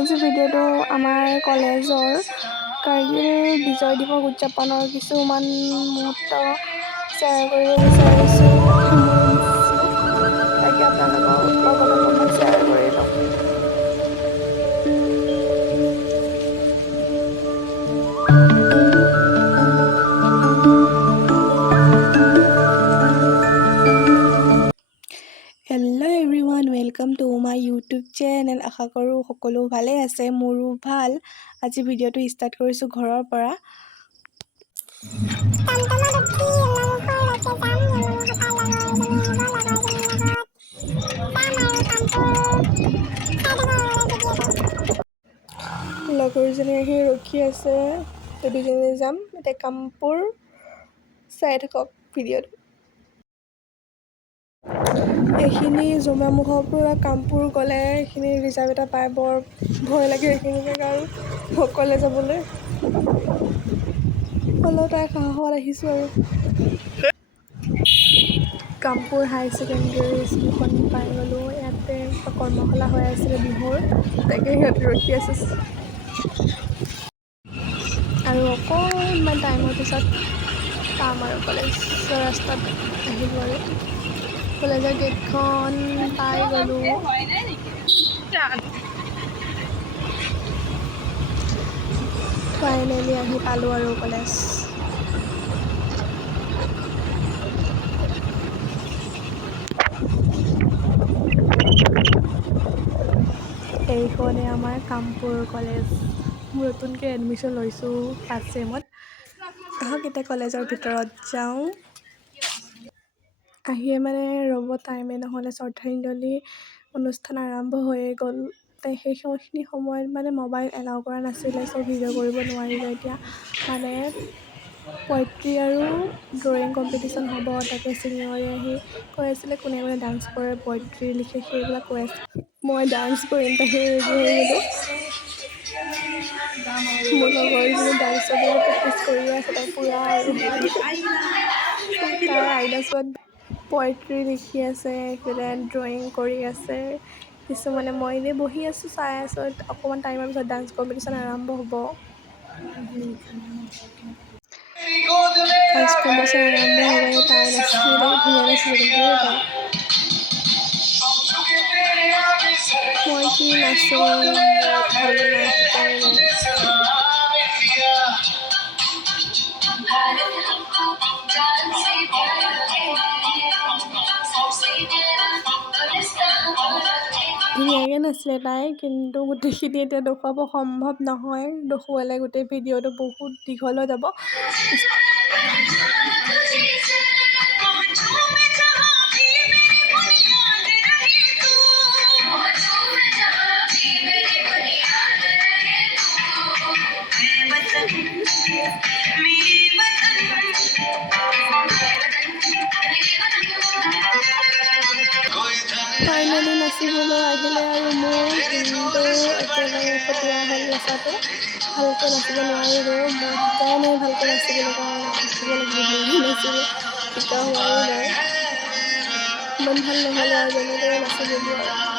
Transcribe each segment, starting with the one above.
আজি ভিডিঅ'টো আমাৰ কলেজৰ কাৰ্গিল বিজয় দিৱস উদযাপনৰ কিছুমান মুহূৰ্ত শ্বেয়াৰ কৰিব বিচাৰিছোঁ। মোৰ নিশ্চয় তাকে আপোনালোকৰ লগত অকণমান শ্বেয়াৰ কৰি লওঁ। Hello' everyone, welcome to my YouTube channel. আশা কৰোঁ সকলো ভালেই আছে, মোৰো ভাল। আজি ভিডিঅ'টো ষ্টাৰ্ট কৰিছোঁ ঘৰৰ পৰা। লগৰজনী আহি ৰখি আছে, দুজনী যাম। এতিয়া কামপুৰ চাই থাকক ভিডিঅ'টো। এইখিনি জোমামুখৰ পৰা কামপুৰ গ'লে এইখিনি ৰিজাৰ্ভ এটা পায়, বৰ ভয় লাগে এইখিনি জেগা আৰু অকলে যাবলৈ। হ'লেও তাই সাহসত আহিছোঁ আৰু। কামপুৰ হাই ছেকেণ্ডেৰী স্কুলখন পাই গ'লোঁ। ইয়াতে কৰ্মশালা হৈ আছিলে বিহুৰ, তাকে সিহঁতে ৰখি আছে আৰু অকণমান টাইমৰ পিছত পাম আৰু কলেজৰ ৰাস্তাত আহিলোঁ আৰু কলেজৰ গেটখন পাই গ'লোঁ। ফাইনেলি আহি পালোঁ আৰু কলেজ। এইখনে আমাৰ কামপুৰ কলেজ। মই নতুনকৈ এডমিশ্যন লৈছোঁ ফাৰ্ষ্ট ছেমত। আহক এতিয়া কলেজৰ ভিতৰত যাওঁ। আহিয়ে মানে ৰ'ব টাইমে নহ'লে, শ্ৰদ্ধাঞ্জলি অনুষ্ঠান আৰম্ভ হৈয়ে গ'ল। সেইখিনি সময়ত মানে মোবাইল এলাউ কৰা নাছিলে, চ' ভিডিঅ' কৰিব নোৱাৰিলোঁ। এতিয়া মানে পয়ট্ৰি আৰু ড্ৰয়িং কম্পিটিশ্যন হ'ব, তাকে ছিনিয়ৰে আহি কৈ আছিলে কোনে কোনে ডান্স কৰে, পয়ট্ৰি লিখে, সেইবিলাক কৈ আছে। মই ডান্স কৰিম, তাকে ৰেডি হৈ গ'লোঁ। মোৰ লগৰজনী ডান্সৰ বাবে প্ৰেক্টিচ কৰিয়ে আছে, তাই পূৰা আৰু তাই আইনা চোৱাত পয়ট্ৰি লিখি আছে, এইফালে ড্ৰয়িং কৰি আছে। কিছুমানে মই এনেই বহি আছোঁ, চাই আছোঁ। অকণমান টাইমৰ পিছত ডান্স কম্পিটিশ্যন আৰম্ভ হ'ব। ডান্স কম্পিটিশ্যন আৰম্ভ হৈ গ'লে তাই নাচিছিলে, ধুনীয়া নাচিছে কিন্তু তাই। মই কি নাচোঁ, মইতো ভালকৈ নাই শিকাই নাই। ধুনীয়াকৈ নাছিলে তাই, কিন্তু গোটেইখিনি এতিয়া দেখুৱাব সম্ভৱ নহয়। দেখুৱালে গোটেই ভিডিঅ'টো বহুত দীঘল হৈ যাব। ফাইনেলি নাচিবলৈ আহিলে আৰু মোৰ, কিন্তু একেবাৰে ফটুৱা হ'ল নচাটো। ভালকৈ নাচিব নোৱাৰিলোঁ। মই শিকাই নাই ভালকৈ নাচিবলৈ কাৰণে, শিকিব লাগিব ভালকৈ নাচিব। শিকা হোৱাও নাই, ইমান ভাল নহ'লে আৰু যেনে তেনে নাচি গ'লোঁ আৰু।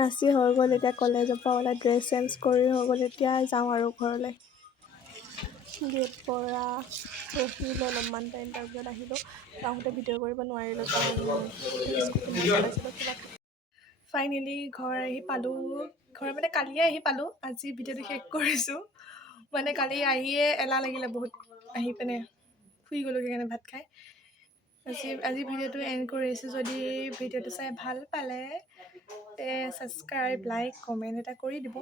নাচি হৈ গ'ল, এতিয়া কলেজৰ পৰা ওলাই ড্ৰেছ চেঞ্জ কৰি হৈ গ'ল। এতিয়া যাওঁ আৰু ঘৰলৈ। গেট পৰা ৰখিলোঁ অলপমান টাইম, তাৰপিছত আহিলোঁ। আহোঁতে ভিডিঅ' কৰিব নোৱাৰিলোঁ কাৰণ স্কুটিখন চলাইছিলোঁ কিবা। ফাইনেলি ঘৰ আহি পালোঁ। ঘৰ মানে কালিয়ে আহি পালোঁ, আজি ভিডিঅ'টো শেষ কৰিছোঁ। মানে কালি আহিয়ে এলাহ লাগিলে বহুত, আহি পিনে শুই গ'লোঁ সেইকাৰণে ভাত খাই। আজি ভিডিঅ'টো এণ্ড কৰিছোঁ। যদি ভিডিঅ'টো চাই ভাল পালে ছাবস্ক্ৰাইব, লাইক, কমেণ্ট এটা কৰি দিব।